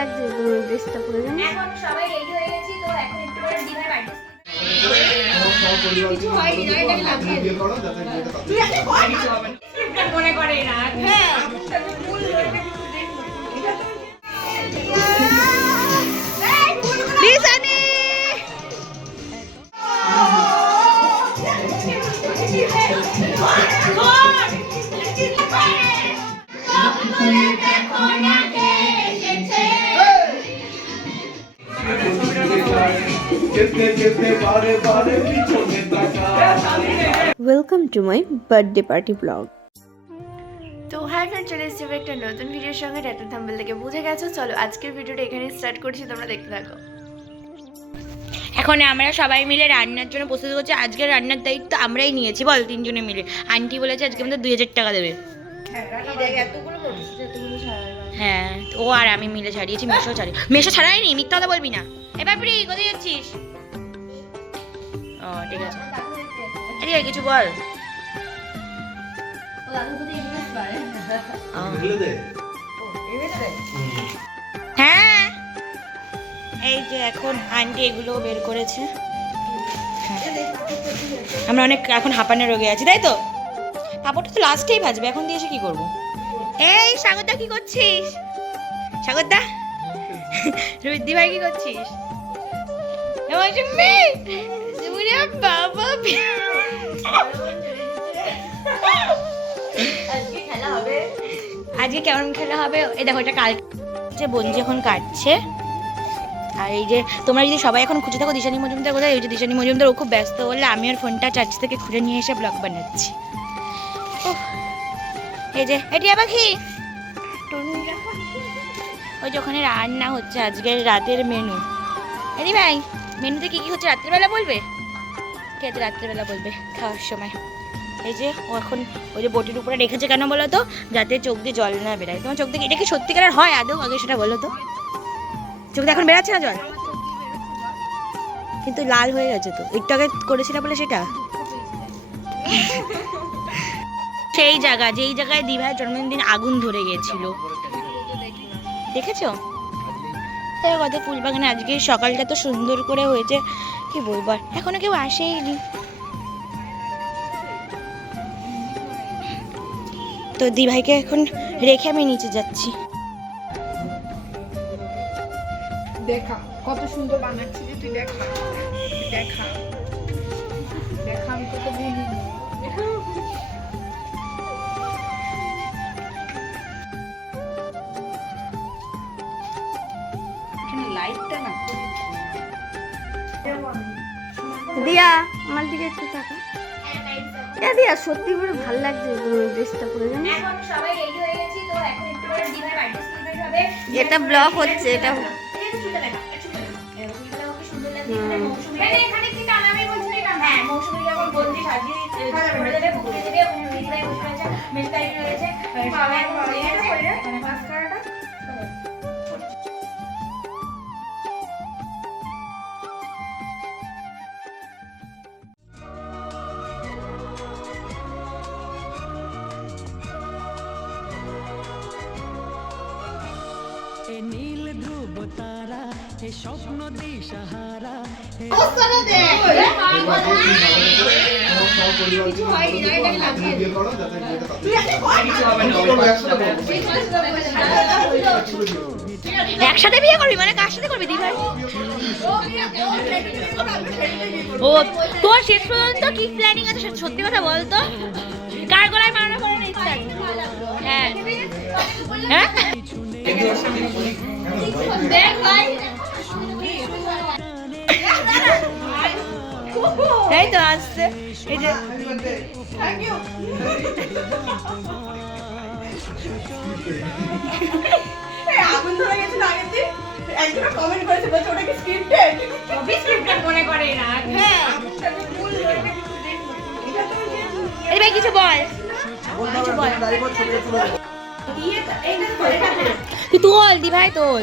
লাগছে ড্রেসটা পরে জানো এখন সবাই রেডি হয়ে গেছি তো এখন একটু পরে ডিনার বাড়ি কিছু হয়নি জয়টাকে লাগিয়ে দে তুই একটা মনে করে না হ্যাঁ লিসানি যেতে যেতে বারে বারে পিছনে তাকা। Welcome to my birthday party blog তো হাই ফ্রেন্ড চলে এসেছি একটা নতুন ভিডিওর সঙ্গে। টাইটেল থাম্বেল থেকে বুঝে গেছো? চলো আজকের ভিডিওটা এখানে স্টার্ট করছি তোমরা দেখতে থাকো। এখন আমরা সবাই মিলে রান্নার জন্য প্রস্তুত করছি আজকে রান্নার দায়িত্ব আমরাই নিয়েছি বল তিনজনে মিলে। আন্টি বলেছে আজকে আমাদের দুই হাজার টাকা দেবে। হ্যাঁ ও আর আমি মিলে ছাড়িয়েছি মেশো ছাড়ি মেশো ছাড়াইনি মিথ্যা কথা বলবি না। এবার প্রি কোথায় যাচ্ছিস? ও ঠিক আছে। আরে আর কিছু বল। ও। হ্যাঁ। এই যে এখন আন্টি এগুলো বের করেছে। আমরা অনেক এখন হাঁপানোর রোগে আছি তাই তো? পাপড়টা তো লাস্টেই ভাজবে এখন দিয়ে এসে কি করব? এই স্বাগতা কি করছিস? স্বাগতা রুদ্দি ভাই কি করছিস? বাবা আজকে কেমন খেলা হবে? এই দেখো এটা কাল যে বঞ্জি এখন কাটছে আর এই যে তোমরা যদি সবাই এখন খুঁজে থাকো দিশানি মজুমদার কোথায় ওই যে দিশানি মজুমদার ও খুব ব্যস্ত বললে আমি ওর ফোনটা চার্জ থেকে খুঁজে নিয়ে এসে ব্লগ বানাচ্ছি। এই যে এটি কি ওই যে ওখানে রান্না হচ্ছে আজকের রাতের মেনু এদি ভাই মেনুতে কি কি হচ্ছে রাত্রেবেলা বলবে? ঠিক আছে রাত্রেবেলা বলবে খাওয়ার সময়। এই যে ও এখন ওই যে বটির উপরে রেখেছে কেন বলো তো? যাতে চোখ দিয়ে জল না বেরায়। তোমার চোখ দিয়ে এটা কি সত্যিকারের হয় আদৌ? আগে সেটা বলো তো। চোখ দিয়ে এখন বেরাচ্ছে না জল? কিন্তু লাল হয়ে গেছে তো। একটু আগে করেছিল বলে সেটা? সেই জায়গা, যেই জায়গায় দিভাইয়ের জন্মদিন আগুন ধরে গিয়েছিল দেখেছ? তাই কত ফুলবাগানে আজকে সকালটা তো সুন্দর করে হয়েছে, কি বলব এখনও কেউ আসেইনি। তো দিভাইকে এখন রেখে আমি নিচে যাচ্ছি। দেখা, কত সুন্দর বানাচ্ছি তুই দেখা। দেখা। দিয়া আমার দিকে একটু টাকা এ দিয়া সত্যি করে ভালো লাগছে ড্রেসটা পরে জানো। এখন সবাই রেডি হয়ে গেছি তো স্বপ্ন দিশাহারা একসাথে বিয়ে করবি? মানে কার সাথে করবি দিভাই ও তোর শেষ পর্যন্ত কি প্ল্যানিং আছে সত্যি কথা বলতো? কার গলায় মারা করে না ইচ্ছা? হ্যাঁ। হ্যাঁ? এই তো আসছে। এই যে আগুন ধরে গেছিল আগের দিন। একজন কমেন্ট করেছে বলছে ওটা কি স্ক্রিপ্টেড সবই স্ক্রিপ্টেড মনে করে না। হ্যাঁ। এই ভাই কিছু বল। কিছু বল। তুই তোল দি ভাই তোল।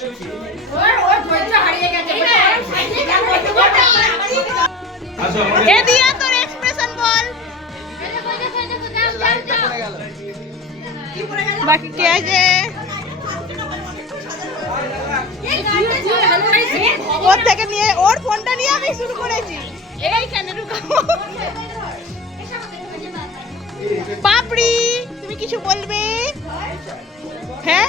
এ দিয়া তোর এক্সপ্রেশন বল। বাকি কে আছে? ওর থেকে নিয়ে ওর ফোনটা নিয়ে আমি শুরু করেছি। এইখানে ঢুকাবো? পাপড়ি তুমি কিছু বলবে? হ্যাঁ?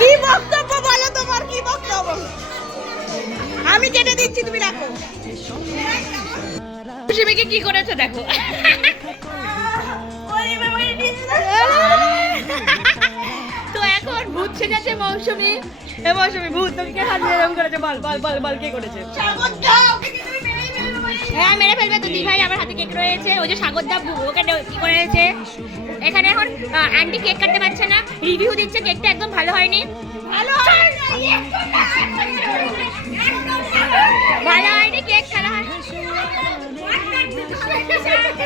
কি বক্তব্য তোমার আমি কেটে দিচ্ছি তুমি রাখো। খুশিমিকে কি করেছে দেখো। তো এখন ভূত সেজেছে মৌসুমি। এ মৌসুমি, ভূত তোকে হাত এরকম করেছে? বল বল বল বল, কে করেছে? হ্যাঁ মেরে ফেলবে তো ভাই, আমার হাতে কেক রয়েছে। ওই যে সাগর দা ওকে কি করেছে? এখানে এখন আন্টি কেক কাটতে পারছে না। রিভিউ দিচ্ছে কেকটা একদম ভালো হয়নি। ভালো হয়নি।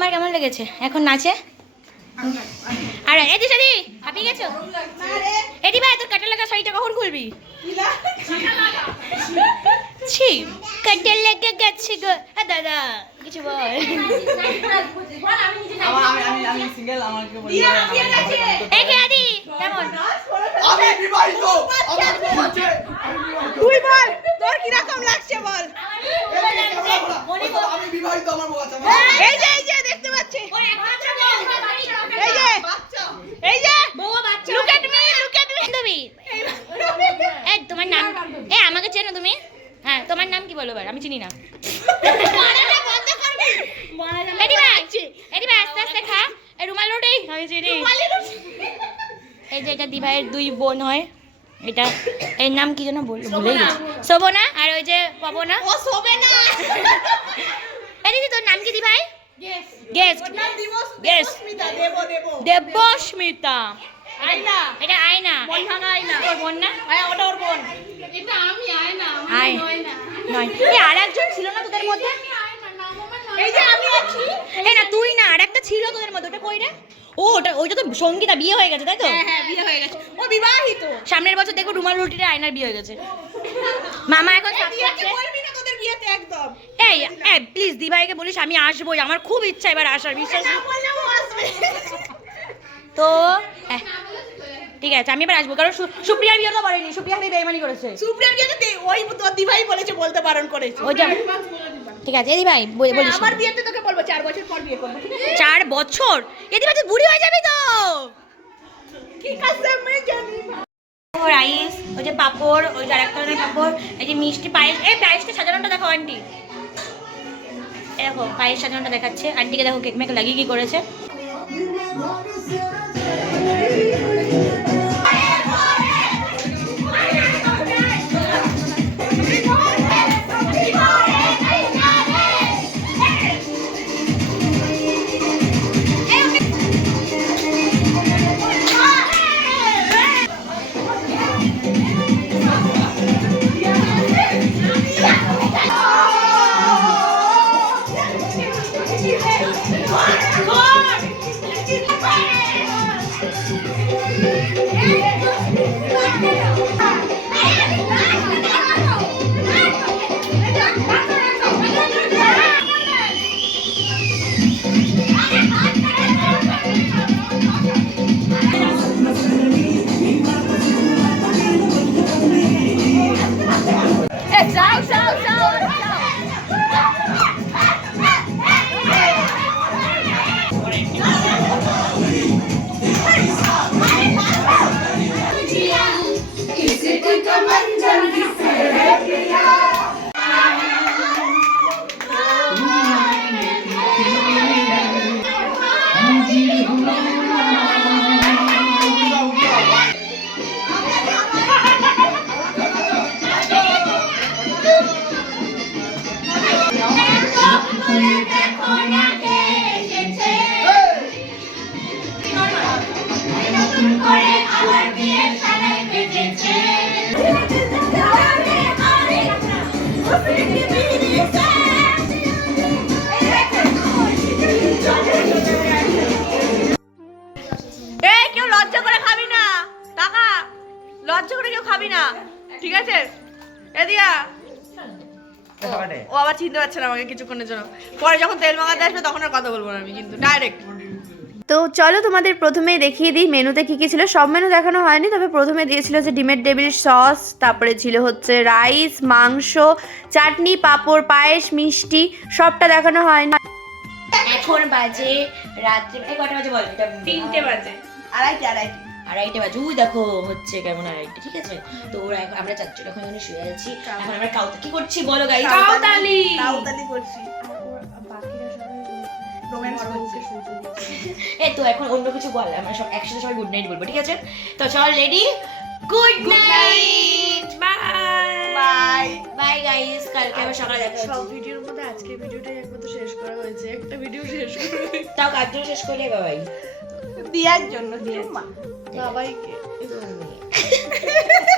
তোমার কেমন লেগেছে? এখন নাচে? আর এদি সাদি হাঁপিয়ে গেছো? এদি ভাই তোর কাটা লাগা শাড়িটা কখন খুলবি? ছি কাটা লেগে গেছে গো। দাদা কিছু বল। এই আদি? কেমন? আমি বিবাহিত আমার বউ আছে তুই বল তোর কি রকম লাগছে বল আমি বিবাহিত আমার। বউ আছে এই যে এই যে দেখতে পাচ্ছি এই যে এই যে look at me look at me তুমি এই তোমার নাম? এ আমাকে চেনো তুমি? হ্যাঁ তোমার নাম কি বলো আমি চিনি না। আস্তে আস্তে খা। এই রুমাল রুটি? আমি চিনি। এই যে এটা দিভাইয়ের দুই বোন হয়। এটা এর নাম কি যেন বল ভুলে গেছি। শোভনা আর ওই যে পবনা। ও এই দিদি তোর নাম কি দি ভাই? গেস্ট গেস্ট দেবস্মিতা আয়না এটা আয়না বোন ভাঙা আয়না তোর বোন না ওটা ওর বোন এটা আমি আয়না আয় নয় এই আর একজন ছিল না তোদের মধ্যে? এই যে আমি আছি। এই না তুই না আর একটা ছিল তোদের মধ্যে ওটা কই রে? ও ওটা ওইটা তো সঙ্গীতা বিয়ে হয়ে গেছে তাই তো? হ্যাঁ হ্যাঁ বিয়ে হয়ে গেছে। ও বিবাহিত। সামনের বছর দেখো রুমাল রুটির আয়নার বিয়ে হয়ে গেছে। মামা এখন এই এই প্লিজ দিভাইকে বলিস আমি আসবোই। আমার খুব ইচ্ছা এবার আসার বিশ্বাস তো হ্যাঁ, ঠিক আছে আমি এবার আসব। কারণ সু- সুপ্রিয়ার বিয়ে তো করেনি সুপ্রিয়া আমি বেইমানি করেছে। সুপ্রিম বিয়েতে ওই তোর দিভাই বলেছে বলতে বারণ করেছে ওইটা ঠিক আছে এদি ভাই বলিস আমার বিয়েতে তোকে বলব চার বছর পর বিয়ে করব চার বছর? এদি ভাই তুই বুড়ি হয়ে যাবি তো! ঠিক আছে আমি জানি। রাইস ওই যে পাপড়, ওই যে আরেকটা ধরনের পাপড়, এই যে মিষ্টি পায়েস। এই পায়েসটা সাজানোটা দেখো আন্টি দেখো, পায়েস সাজানোটা দেখাচ্ছে। আন্টিকে দেখো কেক মেক লাগিয়ে কি করেছে। লজ্জা করে খাবি না। টাকা লজ্জা করে কেউ খাবি না। ঠিক আছে? এদিয়া ও আবার চিনতে পারছে না আমাকে কিছুক্ষণের জন্য। পরে যখন তেল মাখাতে আসবে তখন আর কথা বলব না আমি কিন্তু ডাইরেক্ট তো চলো তোমাদের প্রথমেই দেখিয়ে দিই মেনুতে কী কী ছিল। সব মেনু দেখানো হয়নি তবে প্রথমে দিয়েছিল যে ডিমের ডেবির সস তারপরে ছিল হচ্ছে রাইস মাংস চাটনি পাঁপড় পায়েস মিষ্টি সবটা দেখানো হয়নি। এখন বাজে রাত্রে কটা বাজে বল? এটা তিনটে বাজে। আড়াইটে আড়াইটে। আড়াইটে বাজে। উই দেখো হচ্ছে কেমন আড়াইটে ঠিক আছে? তো ওরা এখন আমরা চারজন এখন এখানে শুয়ে আছি। এখন আমরা কাউতা কি করছি বলো গাই কাউতালি। কাউতালি করছি। রোম্যান্স এই তো এখন অন্য কিছু বল আমরা সব একসাথে সবাই গুড নাইট বলব ঠিক আছে? তো চল ready good night bye bye bye guys কালকে আবার সকালে দেখা সব ভিডিওর মধ্যে আজকের ভিডিওটাই একমাত্র শেষ করা হয়েছে। একটা ভিডিও শেষ করে তাও কাজ শেষ করলে বাবাই? দিয়ার জন্য দিয়ার মা। বাবাইকে। বাবাই